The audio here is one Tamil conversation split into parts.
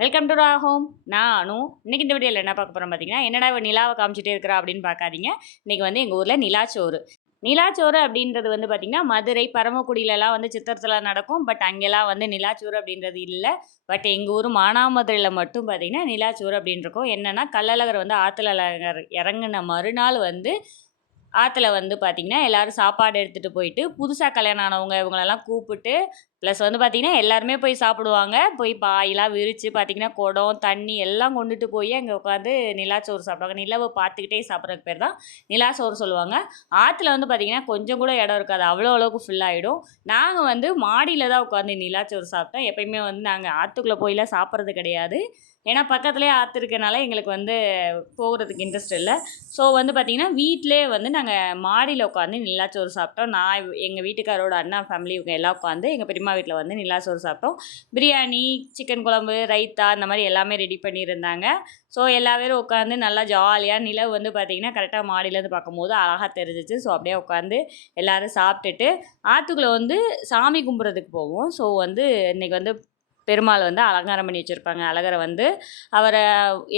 வெல்கம் டு ரா ஹோம் நான் அனு இன்னைக்கு இந்த வீடியோவில் என்ன பார்க்க போகிறோம் பார்த்தீங்கன்னா என்னடா இவ நிலாவை காமிச்சிட்டே இருக்கிறா அப்படின்னு பார்க்காதீங்க. இன்றைக்கி வந்து எங்கள் ஊரில் நிலாச்சோறு. நிலாச்சோறு அப்படின்றது வந்து பார்த்திங்கன்னா மதுரை பரமக்குடியிலலாம் வந்து சித்திரத்தில் நடக்கும். பட் அங்கெல்லாம் வந்து நிலாச்சோறு அப்படின்றது இல்லை. பட் எங்கள் ஊர் மானாமதுரையில் மட்டும் பார்த்திங்கன்னா நிலாச்சோறு அப்படின்னு இருக்கும் என்னென்னா கள்ளழகர் வந்து ஆற்றுல இறங்கின இறங்குன மறுநாள் வந்து ஆற்றுல வந்து பார்த்திங்கன்னா எல்லோரும் சாப்பாடு எடுத்துகிட்டு போயிட்டு புதுசாக கல்யாணம் ஆனவங்க இவங்களெல்லாம் கூப்பிட்டு ப்ளஸ் வந்து பார்த்திங்கன்னா எல்லாருமே போய் சாப்பிடுவாங்க. போய் பாயெல்லாம் விரித்து பார்த்திங்கன்னா குடம் தண்ணி எல்லாம் கொண்டுட்டு போய் அங்கே உட்காந்து நிலாச்சோறு சாப்பிடுவாங்க. நிலவை பார்த்துக்கிட்டே சாப்பிட்றதுக்கு பேர் தான் நிலாச்சோறு சொல்லுவாங்க. ஆற்றுல வந்து பார்த்திங்கன்னா கொஞ்சம் கூட இடம் இருக்காது. அவ்வளோ அளவுக்கு ஃபுல் ஆகிடும் நாங்கள் வந்து மாடியில் தான் உட்காந்து நிலாச்சோறு சாப்பிட்டோம். எப்பயுமே வந்து நாங்கள் ஆற்றுக்குள்ளே போயெலாம் சாப்பிட்றது கிடையாது. ஏன்னா பக்கத்துலேயே ஆற்று இருக்கனால எங்களுக்கு வந்து போகிறதுக்கு இன்ட்ரெஸ்ட் இல்லை. ஸோ வந்து பார்த்திங்கன்னா வீட்டிலே வந்து நாங்கள் மாடியில் உட்காந்து நிலாச்சோறு சாப்பிட்டோம். நான் எங்கள் வீட்டுக்காரோட அண்ணா ஃபேமிலி இவங்க எல்லாம் உட்காந்து எங்கள் பெரியம்மா வீட்டில் வந்து நிலாச்சோறு சாப்பிட்டோம். பிரியாணி சிக்கன் குழம்பு ரைத்தா இந்த மாதிரி எல்லாமே ரெடி பண்ணியிருந்தாங்க. ஸோ எல்லா பேரும் உட்காந்து நல்லா ஜாலியாக நிலவு வந்து பார்த்திங்கன்னா கரெக்டாக மாடியிலேருந்து பார்க்கும்போது அழகாக தெரிஞ்சிச்சு. ஸோ அப்படியே உட்காந்து எல்லோரும் சாப்பிட்டுட்டு ஆற்றுக்குள்ளே வந்து சாமி கும்பிட்றதுக்கு போவோம். ஸோ வந்து இன்றைக்கி வந்து பெருமாள் வந்து அலங்காரம் பண்ணி வச்சுருப்பாங்க. அழகரை வந்து அவரை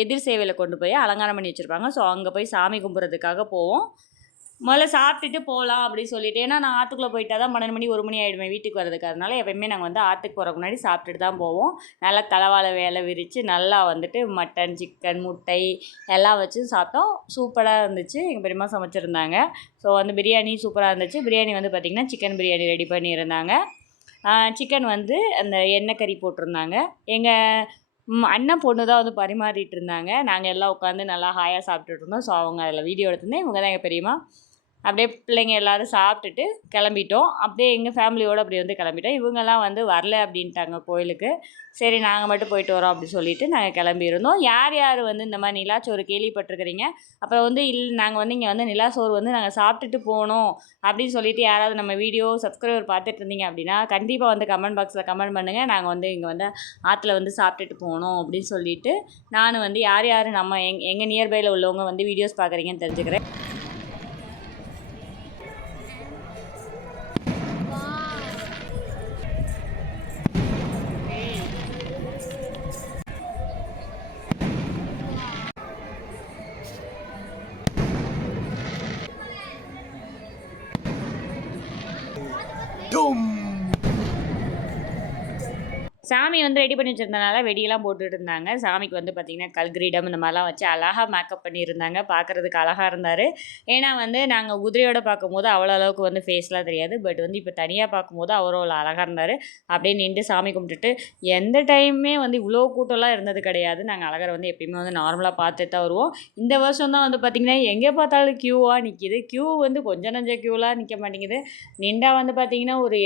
எதிர் சேவையில் கொண்டு போய் அலங்காரம் பண்ணி வச்சுருப்பாங்க. ஸோ அங்கே போய் சாமி கும்பிட்றதுக்காக போவோம். முதல்ல சாப்பிட்டுட்டு போகலாம் அப்படின்னு சொல்லிட்டு. ஏன்னா நான் ஆற்றுக்குள்ளே போயிட்டா தான் பன்னெண்டு மணி ஒரு மணி ஆகிடுவேன் வீட்டுக்கு வரதுக்கு அதனால எப்பயுமே நாங்கள் வந்து ஆற்றுக்கு போகிறக்கு முன்னாடி சாப்பிட்டுட்டு தான் போவோம். நல்லா தலைவாழை வேலை விரித்து நல்லா வந்துட்டு மட்டன் சிக்கன் முட்டை எல்லாம் வச்சு சாப்பிட்டோம். சூப்பராக இருந்துச்சு. எங்கள் பெரியம்மா சமைச்சிருந்தாங்க. ஸோ வந்து பிரியாணி சூப்பராக இருந்துச்சு. பிரியாணி வந்து பார்த்திங்கன்னா சிக்கன் பிரியாணி ரெடி பண்ணியிருந்தாங்க. சிக்கன் வந்து அந்த எண்ணெய் கறி போட்டிருந்தாங்க. எங்கள் அண்ணன் பொண்ணு தான் வந்து பரிமாறிட்டு இருந்தாங்க. நாங்கள் எல்லாம் உட்காந்து நல்லா ஹாயாக சாப்பிட்டுட்டு இருந்தோம். ஸோ அவங்க அதில் வீடியோ எடுத்திருந்தேன். இவங்க தான் எங்கள் பெரியம்மா. அப்படியே பிள்ளைங்க எல்லோரும் சாப்பிட்டுட்டு கிளம்பிட்டோம். அப்படியே எங்கள் ஃபேமிலியோடு அப்படி வந்து கிளம்பிட்டோம். இவங்கெல்லாம் வந்து வரல அப்படின்ட்டாங்க கோயிலுக்கு. சரி நாங்கள் மட்டும் போயிட்டு வரோம் அப்படி சொல்லிவிட்டு நாங்கள் கிளம்பியிருந்தோம். யார் யார் வந்து இந்த மாதிரி நிலாச்சோறு கேள்விப்பட்டிருக்கிறீங்க? அப்புறம் வந்து இல் நாங்கள் வந்து இங்கே வந்து நிலாச்சோறு வந்து நாங்கள் சாப்பிட்டுட்டு போனோம் அப்படின்னு சொல்லிட்டு யாராவது நம்ம வீடியோ சப்ஸ்கிரைபர் பார்த்துட்டு இருந்தீங்க அப்படின்னா கண்டிப்பாக வந்து கமெண்ட் பாக்ஸில் கமெண்ட் பண்ணுங்கள் நாங்கள் வந்து இங்கே வந்து ஆற்றுல வந்து சாப்பிட்டுட்டு போனோம் அப்படின்னு சொல்லிட்டு நான் வந்து யார் யார் நம்ம எங் எங்கள் நியர்பையில் உள்ளவங்க வந்து வீடியோஸ் பார்க்குறீங்கன்னு தெரிஞ்சுக்கிறேன். Doom! சாமி வந்து ரெடி பண்ணி வச்சுருந்தனால வெடியெல்லாம் போட்டுட்டு இருந்தாங்க. சாமிக்கு வந்து பார்த்திங்கன்னா கல்கிரீடம் இந்த மாதிரிலாம் வச்சு அழகாக மேக்கப் பண்ணியிருந்தாங்க பார்க்குறதுக்கு அழகாக இருந்தார். ஏன்னா வந்து நாங்கள் குதிரையோட பார்க்கும்போது அவ்வளோ அளவுக்கு வந்து ஃபேஸ்லாம் தெரியாது. பட் வந்து இப்போ தனியாக பார்க்கும்போது அவரோ அழகாக இருந்தார். அப்படியே நின்று சாமி கும்பிட்டுட்டு எந்த டைமுமே வந்து இவ்வளோ கூட்டம்லாம் இருந்தது கிடையாது. நாங்கள் அழகரை வந்து எப்பயுமே வந்து நார்மலாக பார்த்துட்டு தான் வருவோம். இந்த வருஷம் தான் வந்து பார்த்திங்கன்னா எங்கே பார்த்தாலும் க்யூவாக நிற்கிது க்யூ வந்து கொஞ்சம் நஞ்ச க்யூலாம் நிற்க மாட்டேங்குது. நின்றா வந்து பார்த்திங்கன்னா ஒரு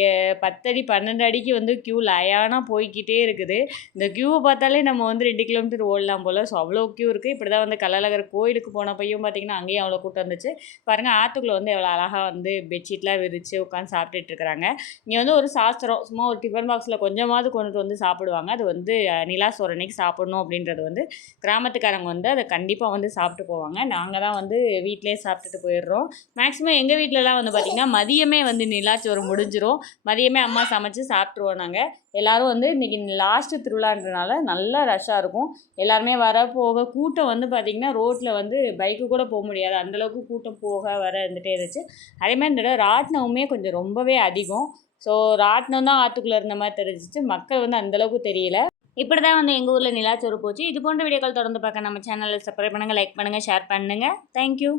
பத்தடி பன்னெண்டு அடிக்கு வந்து க்யூ லயானாக போய் போய்கிட்டே இருக்குது. இந்த க்யூவை பார்த்தாலே நம்ம வந்து ரெண்டு கிலோமீட்டர் ஓடலாம் போல். ஸோ அவ்வளோ க்யூ இருக்குது இப்படி தான் வந்து கள்ளழகர் கோயிலுக்கு போனப்பையும் பார்த்திங்கன்னா அங்கேயும் அவ்வளோ கூட்டம் இருந்துச்சு. பாருங்கள் ஆற்றுக்குள்ளே வந்து எவ்வளோ அழகாக வந்து பெட்ஷீட்லாம் விரித்து உட்காந்து சாப்பிட்டுட்டு இருக்கிறாங்க. இங்கே வந்து ஒரு சாஸ்திரம் சும்மா ஒரு டிஃபன் பாக்ஸில் கொஞ்சமாவது கொண்டுட்டு வந்து சாப்பிடுவாங்க. அது வந்து நிலா சோரனைக்கு சாப்பிடணும் அப்படின்றது வந்து கிராமத்துக்காரங்க வந்து அதை கண்டிப்பாக வந்து சாப்பிட்டு போவாங்க. நாங்கள் தான் வந்து வீட்டிலே சாப்பிட்டுட்டு போயிடுறோம். மேக்ஸிமம் எங்கள் வீட்டிலலாம் வந்து பார்த்திங்கன்னா மதியமே வந்து நிலாச்சோறு முடிஞ்சிடும் மதியமே அம்மா சமைச்சு சாப்பிட்ருவோம் நாங்கள் எல்லோரும் வந்து இன்றைக்கி லாஸ்ட்டு திருவிழான்றனால நல்லா ரஷ்ஷாக இருக்கும். எல்லாருமே வர போக கூட்டம் வந்து பார்த்திங்கன்னா ரோட்டில் வந்து பைக்கு கூட போக முடியாது. அந்தளவுக்கு கூட்டம் போக வர இருந்துகிட்டே இருந்துச்சு. அதேமாதிரி இந்த ராட்டினமுமே கொஞ்சம் ரொம்பவே அதிகம். ஸோ ராட்டினம் தான் ஆற்றுக்குள்ளே இருந்த மாதிரி தெரிஞ்சிச்சு. மக்கள் வந்து அந்தளவுக்கு தெரியல. இப்படி தான் வந்து எங்கள் ஊரில் நிலாச்சோறு போச்சு. இது போன்ற வீடியோக்கள் தொடர்ந்து பார்க்க நம்ம சேனலில் சப்ஸ்கிரைப் பண்ணுங்கள் லைக் பண்ணுங்கள் ஷேர் பண்ணுங்கள் தேங்க்யூ